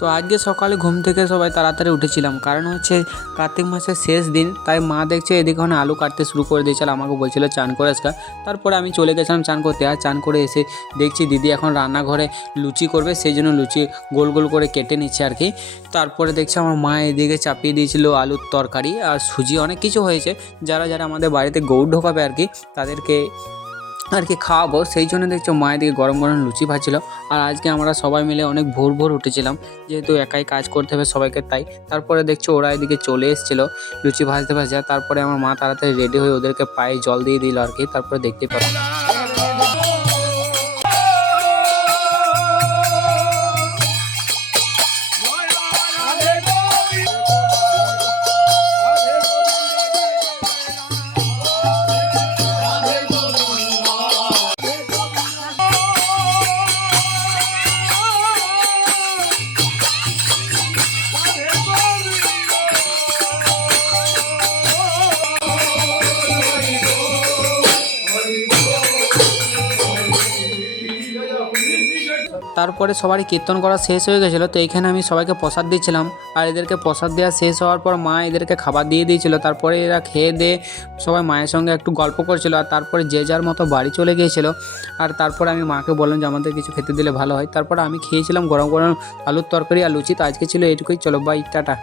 তো আজকে সকালে ঘুম থেকে সবাই তাড়াতাড়ি উঠেছিলাম, কারণ হচ্ছে কার্তিক মাসের শেষ দিন। তাই মা দেখছে এদিকে আলু কাটতে শুরু করে দিয়েছিল, আমাকে বলছিল চান করে আসকা। তারপরে আমি চলে গেছিলাম চান করতে, আর চান করে এসে দেখছি দিদি এখন রান্নাঘরে লুচি করবে, সেই জন্য লুচি গোল গোল করে কেটে নিচ্ছে আর কি। তারপরে দেখছি আমার মা এদিকে চাপিয়ে দিয়েছিল আলুর তরকারি আর সুজি, অনেক কিছু হয়েছে। যারা যারা আমাদের বাড়িতে গৌড় ঢোকাবে আর কি, তাদেরকে আর কি খাওয়াবো, সেই জন্য দেখছো মায়ের দিকে গরম গরম লুচি ভাজছিল। আর আজকে আমরা সবাই মিলে অনেক ভোর ভোর উঠেছিলাম, যেহেতু একাই কাজ করতে হবে সবাইকে, তাই। তারপরে দেখছো ওরা এদিকে চলে এসেছিলো লুচি ভাজতে ভাজতে। তারপরে আমার মা তাড়াতাড়ি রেডি হয়ে ওদেরকে পায়ে জল দিয়ে দিল আর কি। তারপরে দেখতে পাবো তারপরে সবারই কীর্তন করা শেষ হয়ে গেছিলো, তো এইখানে আমি সবাইকে প্রসাদ দিচ্ছিলাম। আর এদেরকে প্রসাদ দেওয়া শেষ হওয়ার পর মা এদেরকে খাবার দিয়ে দিয়েছিলো। তারপরে এরা খেয়ে দিয়ে সবাই মায়ের সঙ্গে একটু গল্প করছিল, আর তারপরে যে যার মতো বাড়ি চলে গিয়েছিলো। আর তারপরে আমি মাকে বললাম যে আমাদের কিছু খেতে দিলে ভালো হয়। তারপরে আমি খেয়েছিলাম গরম গরম আলুর তরকারি আর লুচি। তো আজকে ছিল এইটুকুই, চলো বাই, টাটা।